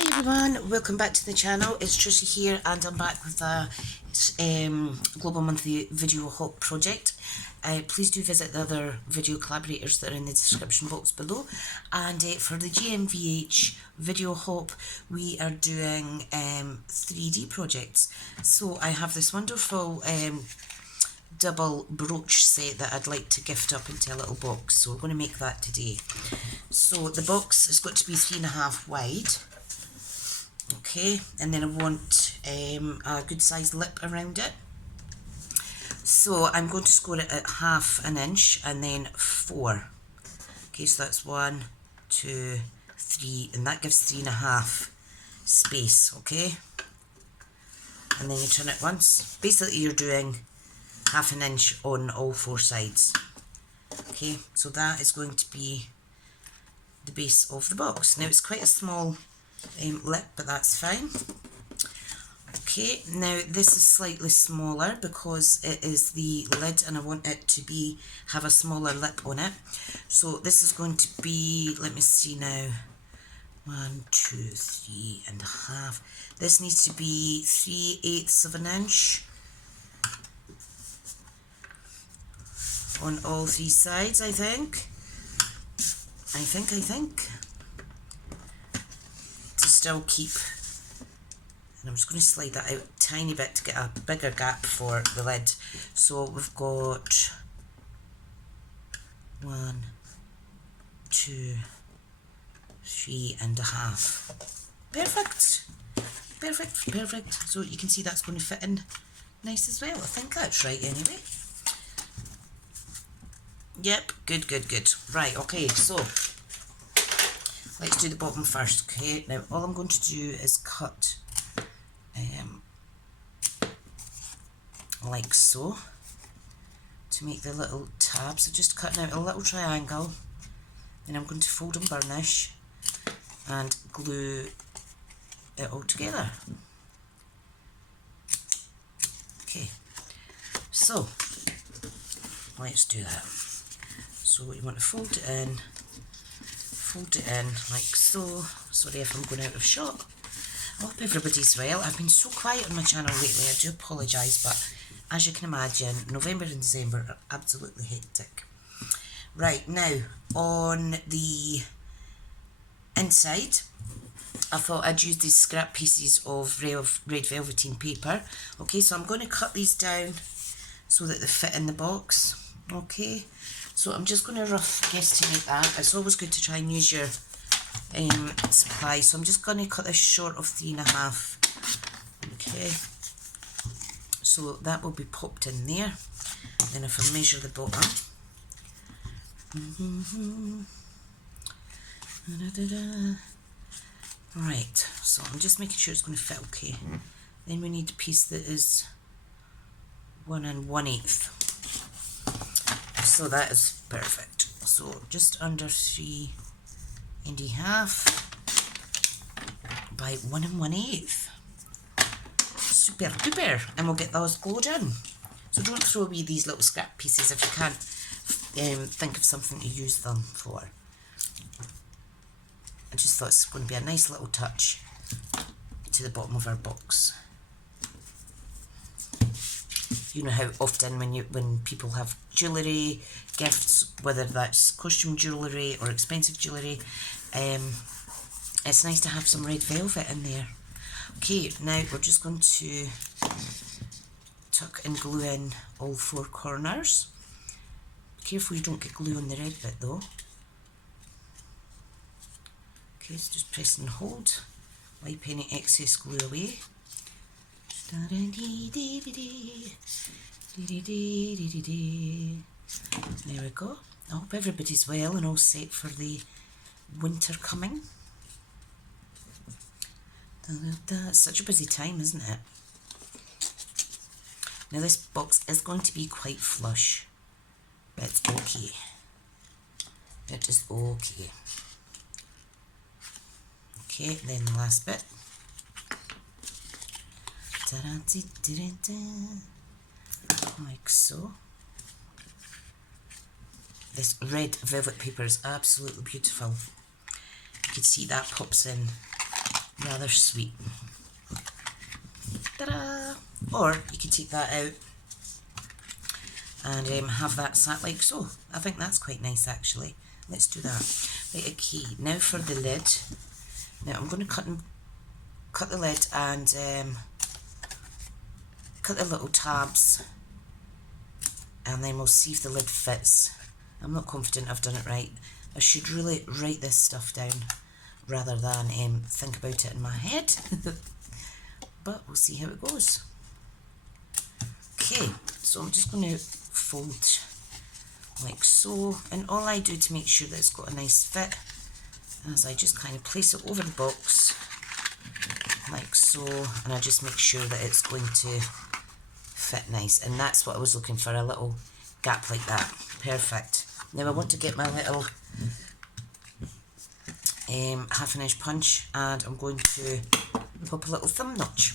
Hi everyone, welcome back to the channel. It's Tricia here and I'm back with a Global Monthly Video Hop project. Please do visit the other video collaborators that are in the description box below. And for the GMVH Video Hop, we are doing 3D projects. So I have this wonderful double brooch set that I'd like to gift up into a little box. So we're going to make that today. So the box has got to be 3.5 wide. Okay, and then I want a good sized lip around it. So I'm going to score it at 1/2 inch and then 4. Okay, so that's 1, 2, 3, and that gives 3.5 space, okay? And then you turn it once. Basically you're doing 1/2 inch on all 4 sides. Okay, so that is going to be the base of the box. Now it's quite a small lip, but that's fine. Okay, now this is slightly smaller because it is the lid and I want it to have a smaller lip on it. So this is going to be, let me see now, 1, 2, 3.5. This needs to be 3/8 of an inch on all 3 sides, I think. Still keep, and I'm just going to slide that out a tiny bit to get a bigger gap for the lid. So we've got 1, 2, 3.5. Perfect. So you can see that's going to fit in nice as well. I think that's right anyway. Yep, good. Right, okay, so let's do the bottom first. Okay, now all I'm going to do is cut like so to make the little tabs. So just cutting out a little triangle, then I'm going to fold and burnish and glue it all together. Okay, so let's do that. So you want to fold it in like so. Sorry if I'm going out of shot. I hope everybody's well. I've been so quiet on my channel lately, I do apologise, but as you can imagine, November and December are absolutely hectic. Right, now on the inside, I thought I'd use these scrap pieces of red velveteen paper. Okay, so I'm going to cut these down so that they fit in the box. Okay, so I'm just going to rough guesstimate that. It's always good to try and use your supplies. So I'm just going to cut this short of 3.5. Okay, so that will be popped in there. Then if I measure the bottom, right, so I'm just making sure it's going to fit okay. Then we need a piece that is 1 1/8. So that is perfect. So just under 3.5 by 1 1/8. Super duper. And we'll get those glued in. So don't throw away these little scrap pieces if you can't think of something to use them for. I just thought it's going to be a nice little touch to the bottom of our box. You know how often when people have jewellery gifts, whether that's costume jewellery or expensive jewellery, it's nice to have some red velvet in there. Okay, now we're just going to tuck and glue in all 4 corners. Be careful you don't get glue on the red bit though. Okay, so just press and hold, wipe any excess glue away. There we go. I hope everybody's well and all set for the winter coming. It's such a busy time, isn't it? Now this box is going to be quite flush, but it's okay. It is okay. Okay, then the last bit. Like so. This red velvet paper is absolutely beautiful. You can see that pops in Rather sweet. Ta-da! Or you could take that out and have that sat like so. I think that's quite nice actually. Let's do that. Right, okay, now for the lid. Now I'm going to cut the lid and cut the little tabs, and then we'll see if the lid fits. I'm not confident I've done it right. I should really write this stuff down rather than think about it in my head. But we'll see how it goes. Okay, so I'm just going to fold like so, and all I do to make sure that it's got a nice fit is I just kind of place it over the box like so, and I just make sure that it's going to fit nice, and that's what I was looking for, a little gap like that. Perfect. Now I want to get my little half an inch punch, and I'm going to pop a little thumb notch.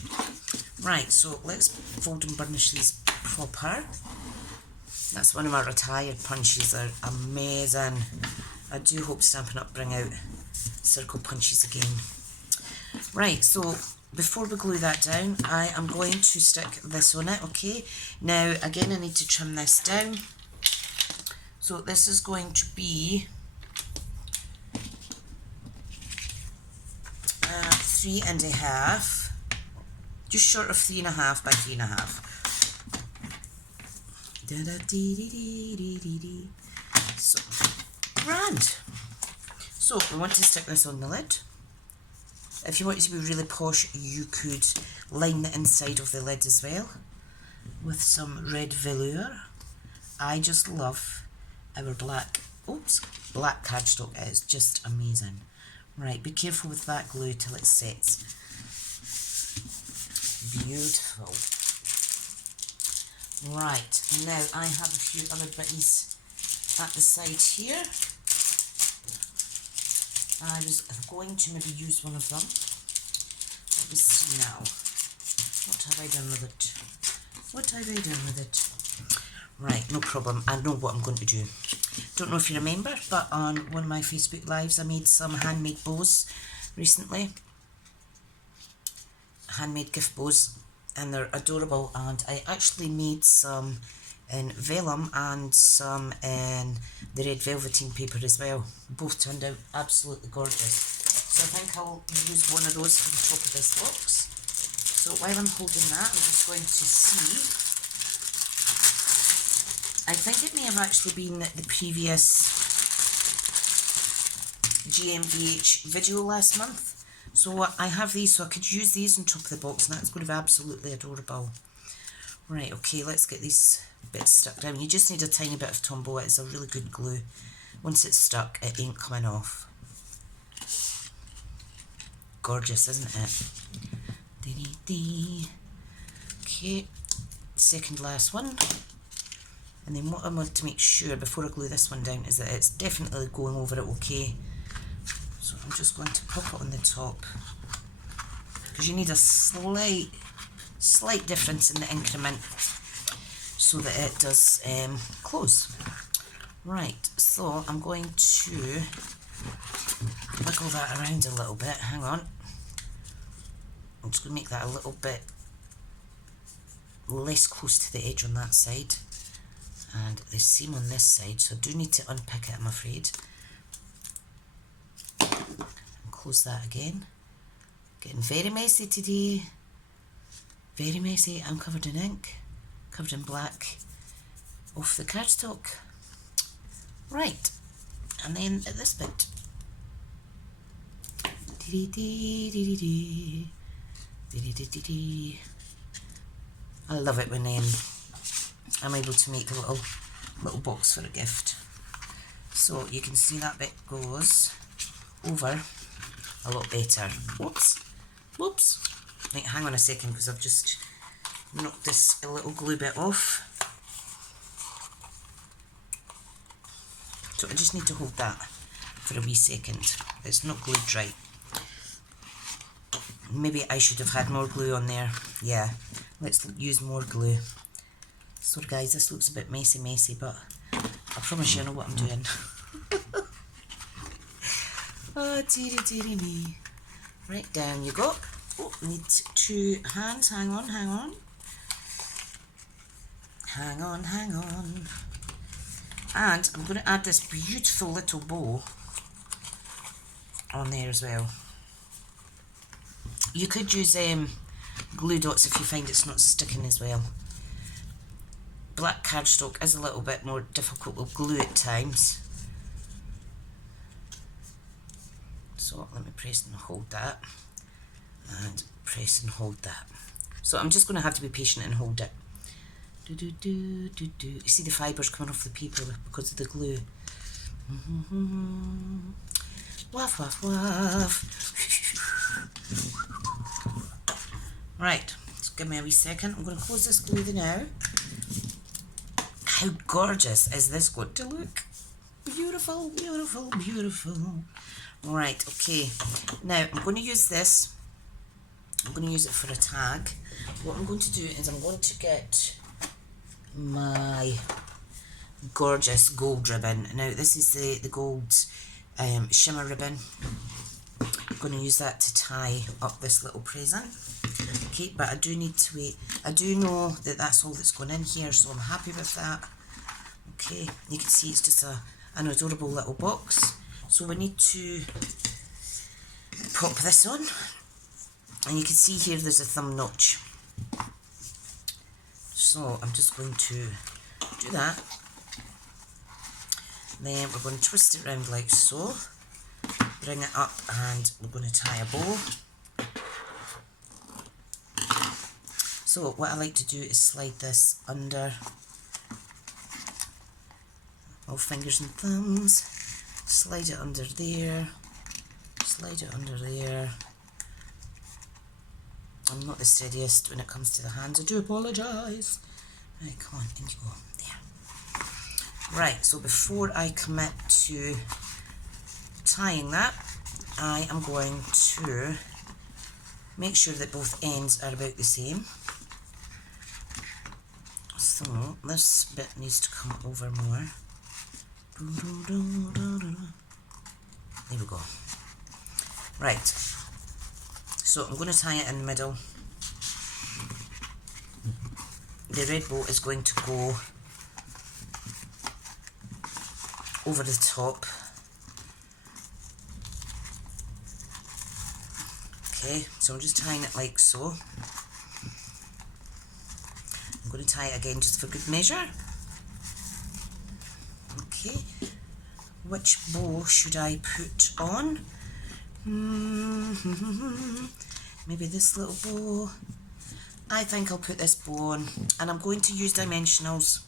Right, so let's fold and burnish these proper. That's one of my retired punches. They're amazing. I do hope Stampin' Up! Bring out circle punches again. Right, so before we glue that down, I am going to stick this on it, okay? Now, again, I need to trim this down. So this is going to be 3.5, just short of 3.5 by 3.5. So, grand. So we want to stick this on the lid. If you want it to be really posh, you could line the inside of the lid as well with some red velour. I just love our black cardstock. It's just amazing. Right, be careful with that glue till it sets. Beautiful. Right, now I have a few other bitties at the side here. I was going to maybe use one of them. Let me see now. What have I done with it? What have I done with it? Right, no problem. I know what I'm going to do. Don't know if you remember, but on one of my Facebook Lives I made some handmade bows recently. Handmade gift bows, and they're adorable, and I actually made some in vellum and some in the red velveteen paper as well. Both turned out absolutely gorgeous. So I think I'll use one of those for the top of this box. So while I'm holding that, I'm just going to see. I think it may have actually been the previous GMVH video last month. So I have these, so I could use these on top of the box, and that's going to be absolutely adorable. Right, okay, let's get these bits stuck down. You just need a tiny bit of Tombow. It's a really good glue. Once it's stuck, it ain't coming off. Gorgeous, isn't it? Okay, second last one. And then what I want to make sure before I glue this one down is that it's definitely going over it okay. So I'm just going to pop it on the top, because you need a slight difference in the increment so that it does close. Right, so I'm going to wiggle that around a little bit. Hang on. I'm just going to make that a little bit less close to the edge on that side, and the seam on this side, so I do need to unpick it, I'm afraid. And close that again. Getting very messy today. Very messy. I'm covered in ink, covered in black off the cardstock. Right, and then at this bit. I love it when I'm able to make a little box for a gift. So you can see that bit goes over a lot better. Whoops. Right, hang on a second, because I've just knocked this little glue bit off. So I just need to hold that for a wee second. It's not glued right. Maybe I should have had more glue on there. Yeah, let's use more glue. Sorry guys, this looks a bit messy, but I promise you I know what I'm doing. Oh, dearie me. Right, down you go. Oh, we need 2 hands. Hang on. Hang on. And I'm going to add this beautiful little bow on there as well. You could use glue dots if you find it's not sticking as well. Black cardstock is a little bit more difficult with glue at times. So let me press and hold that. And press and hold that. So I'm just going to have to be patient and hold it. You see the fibres coming off the paper because of the glue. Waff, waff, waff. Right, just give me a wee second. I'm going to close this glue now. How gorgeous is this going to look? Beautiful, beautiful, beautiful. Right, okay. Now I'm going to use this. I'm going to use it for a tag. What I'm going to do is I'm going to get my gorgeous gold ribbon. Now this is the gold shimmer ribbon. I'm going to use that to tie up this little present. Okay, but I do need to wait. I do know that that's all that's going in here, so I'm happy with that. Okay, you can see it's just an adorable little box. So we need to pop this on, and you can see here there's a thumb notch. So I'm just going to do that. Then we're going to twist it around like so, bring it up, and we're going to tie a bow. So what I like to do is slide this under, all fingers and thumbs, slide it under there, slide it under there. I'm not the steadiest when it comes to the hands, I do apologise. Right, come on, in you go, there. Right, so before I commit to tying that, I am going to make sure that both ends are about the same. So this bit needs to come over more. There we go. Right, so I'm going to tie it in the middle. The red bow is going to go over the top. Okay, so I'm just tying it like so. I'm going to tie it again just for good measure. Okay, which bow should I put on? Maybe this little bow. I think I'll put this bow on, and I'm going to use dimensionals.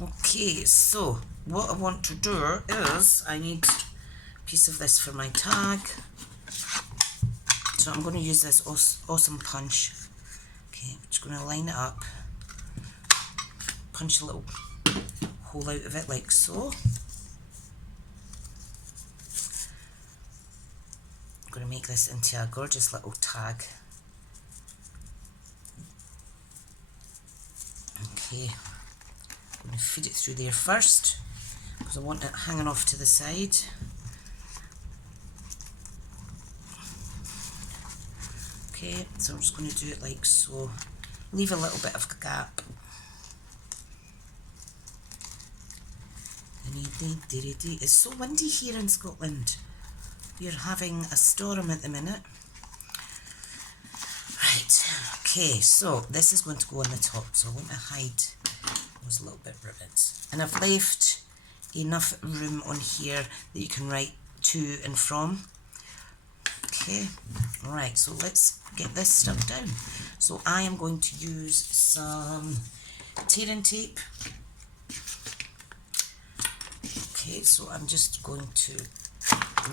Okay, so what I want to do is I need a piece of this for my tag. So I'm going to use this awesome punch. Okay, I'm just going to line it up, punch a little hole out of it like so. I'm going to make this into a gorgeous little tag. Okay, I'm going to feed it through there first because I want it hanging off to the side. Okay, so I'm just going to do it like so. Leave a little bit of a gap. It's so windy here in Scotland. We're having a storm at the minute. Right, okay, so this is going to go on the top, so I want to hide those little bit ribbons. And I've left enough room on here that you can write to and from. Okay, right, so let's get this stuck down. So I am going to use some tearing tape. Okay, so I'm just going to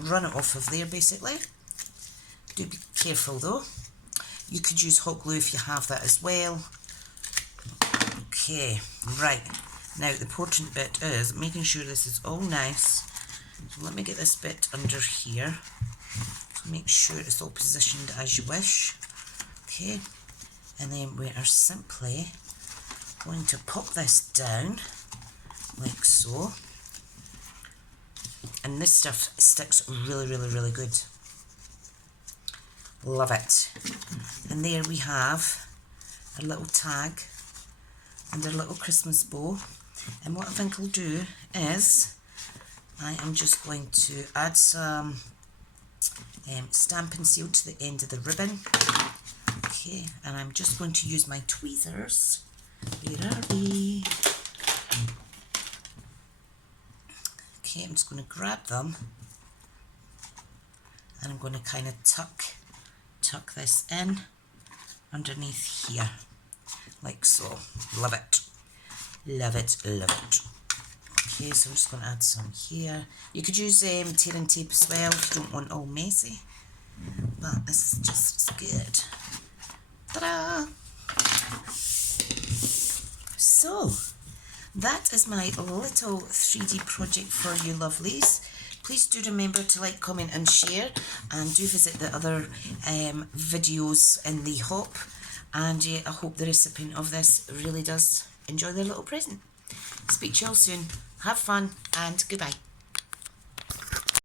run it off of there basically. Do be careful though. You could use hot glue if you have that as well. Okay, right. Now the important bit is making sure this is all nice. So let me get this bit under here. So make sure it's all positioned as you wish. Okay, and then we are simply going to pop this down like so. And this stuff sticks really, really, really good. Love it. And there we have a little tag and a little Christmas bow. And what I think I'll do is I am just going to add some Stampin' Seal to the end of the ribbon. Okay, and I'm just going to use my tweezers. Where are we? Okay, I'm just going to grab them and I'm going to kind of tuck this in underneath here, like so. Love it. Love it, love it. Okay, so I'm just going to add some here. You could use tearing tape as well if you don't want all messy, but this is just as good. Ta-da! So, that is my little 3D project for you lovelies. Please do remember to like, comment and share, and do visit the other videos in the hop, and I hope the recipient of this really does enjoy their little present. Speak to you all soon. Have fun and goodbye.